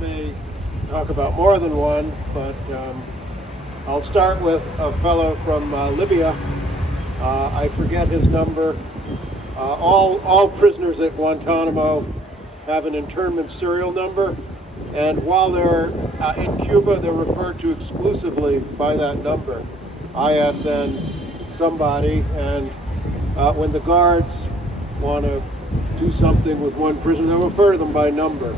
may talk about more than one, but I'll start with a fellow from Libya. I forget his number. All prisoners at Guantanamo have an internment serial number, and while they're in Cuba, they're referred to exclusively by that number, ISN somebody, and when the guards want to do something with one prisoner, they'll refer to them by number.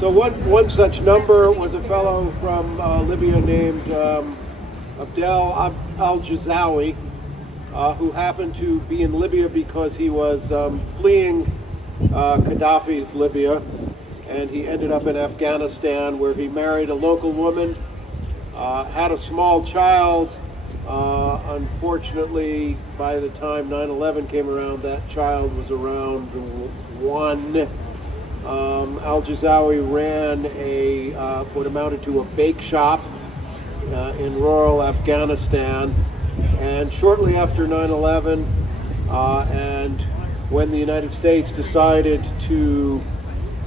So one such number was a fellow from Libya named Abdel al-Jazawi, who happened to be in Libya because he was fleeing Gaddafi's Libya, and he ended up in Afghanistan, where he married a local woman, had a small child. Unfortunately, by the time 9/11 came around, that child was around 1. Al-Jazawi ran what amounted to a bake shop in rural Afghanistan, and shortly after 9/11, and when the United States decided to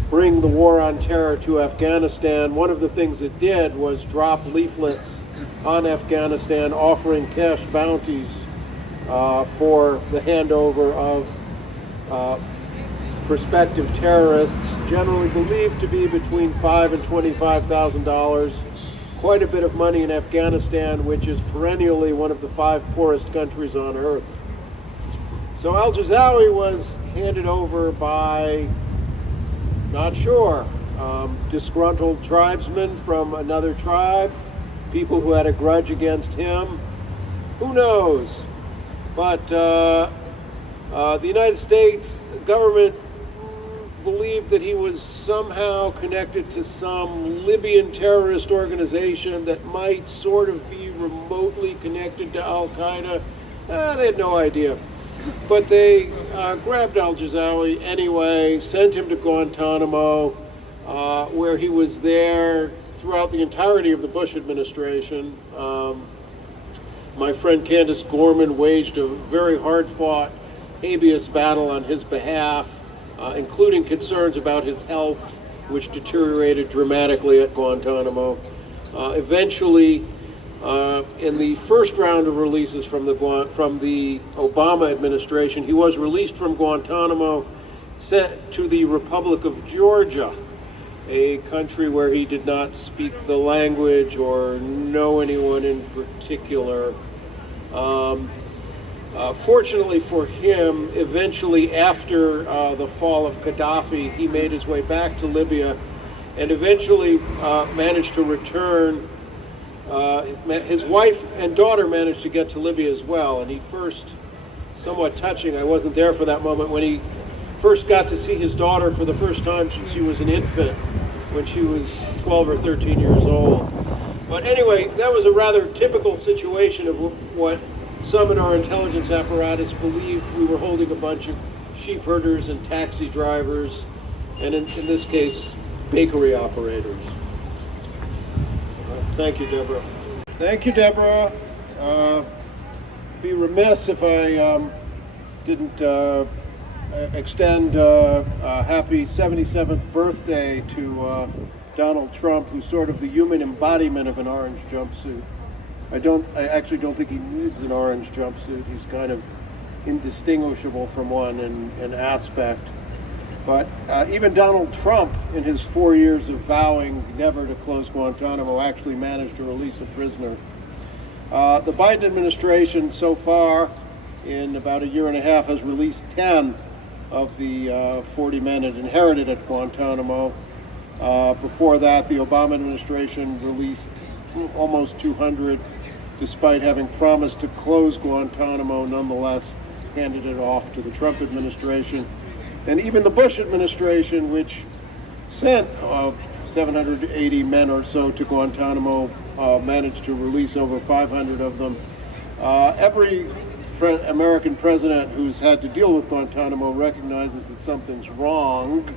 bring the war on terror to Afghanistan, one of the things it did was drop leaflets on Afghanistan offering cash bounties for the handover of prospective terrorists, generally believed to be between $5,000 and $25,000. Quite a bit of money in Afghanistan, which is perennially one of the 5 poorest countries on earth. So al-Jazawi was handed over by, not sure, disgruntled tribesmen from another tribe, people who had a grudge against him. Who knows? But the United States government believed that he was somehow connected to some Libyan terrorist organization that might sort of be remotely connected to Al-Qaeda. They had no idea. But they grabbed al-Jazawi anyway, sent him to Guantanamo, where he was there throughout the entirety of the Bush administration. My friend Candace Gorman waged a very hard-fought habeas battle on his behalf, including concerns about his health, which deteriorated dramatically at Guantanamo. Eventually, in the first round of releases from the Obama administration, he was released from Guantanamo, sent to the Republic of Georgia, a country where he did not speak the language or know anyone in particular. Fortunately for him, eventually after the fall of Gaddafi, he made his way back to Libya and eventually managed to return. His wife and daughter managed to get to Libya as well, and he first, somewhat touching, I wasn't there for that moment, when he first got to see his daughter for the first time since she was an infant, when she was 12 or 13 years old. But anyway, that was a rather typical situation of what some in our intelligence apparatus believed. We were holding a bunch of sheep herders and taxi drivers, and in this case, bakery operators. Thank you, Deborah. Thank you, Deborah. Be remiss if I didn't extend a happy 77th birthday to Donald Trump, who's sort of the human embodiment of an orange jumpsuit. I actually don't think he needs an orange jumpsuit. He's kind of indistinguishable from one in aspect. But even Donald Trump, in his 4 years of vowing never to close Guantanamo, actually managed to release a prisoner. The Biden administration so far, in about a year and a half, has released 10 of the 40 men it inherited at Guantanamo. Before that, the Obama administration released almost 200, despite having promised to close Guantanamo, nonetheless handed it off to the Trump administration. And even the Bush administration, which sent 780 men or so to Guantanamo, managed to release over 500 of them. Every American president who's had to deal with Guantanamo recognizes that something's wrong,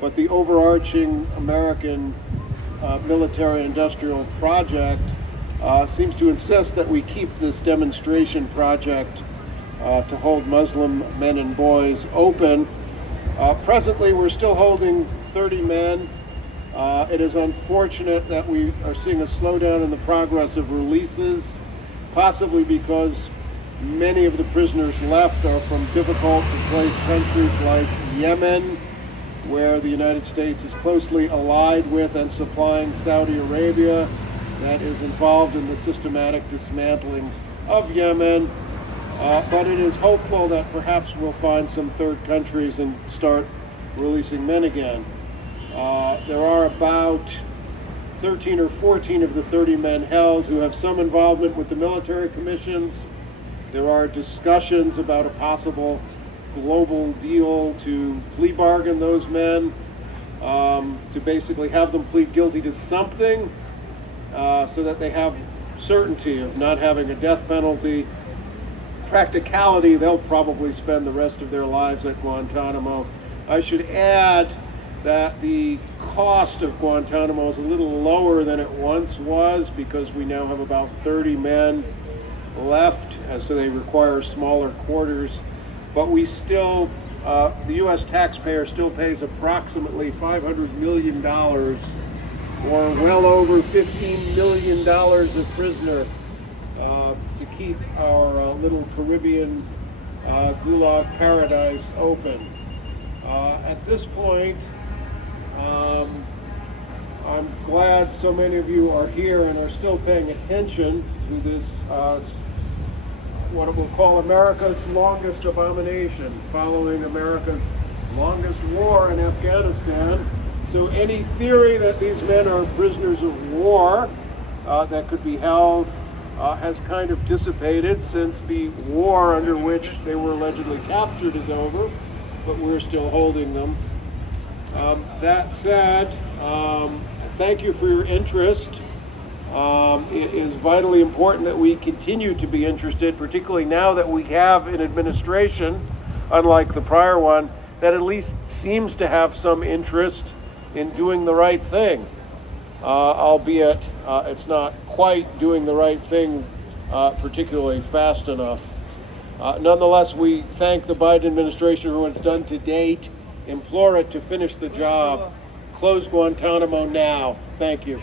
but the overarching American military-industrial project seems to insist that we keep this demonstration project to hold Muslim men and boys open. Presently, we're still holding 30 men It is unfortunate that we are seeing a slowdown in the progress of releases, possibly because many of the prisoners left are from difficult to place countries like Yemen, where the United States is closely allied with and supplying Saudi Arabia, that is involved in the systematic dismantling of Yemen. But it is hopeful that perhaps we'll find some third countries and start releasing men again. There are about 13 or 14 of the 30 men held who have some involvement with the military commissions. There are discussions about a possible global deal to plea bargain those men, to basically have them plead guilty to something, so that they have certainty of not having a death penalty. Practicality, they'll probably spend the rest of their lives at Guantanamo. I should add that the cost of Guantanamo is a little lower than it once was, because we now have about 30 men left, and so they require smaller quarters. But we still, the U.S. taxpayer still pays approximately $500 million, or well over $15 million a prisoner, to keep our little Caribbean gulag paradise open. At this point, I'm glad so many of you are here and are still paying attention to this, what we'll call America's longest abomination, following America's longest war in Afghanistan. So any theory that these men are prisoners of war that could be held has kind of dissipated, since the war under which they were allegedly captured is over, but we're still holding them. That said, thank you for your interest. It is vitally important that we continue to be interested, particularly now that we have an administration, unlike the prior one, that at least seems to have some interest in doing the right thing, albeit it's not quite doing the right thing particularly fast enough. Nonetheless, we thank the Biden administration for what it's done to date, implore it to finish the job, close Guantanamo now. Thank you.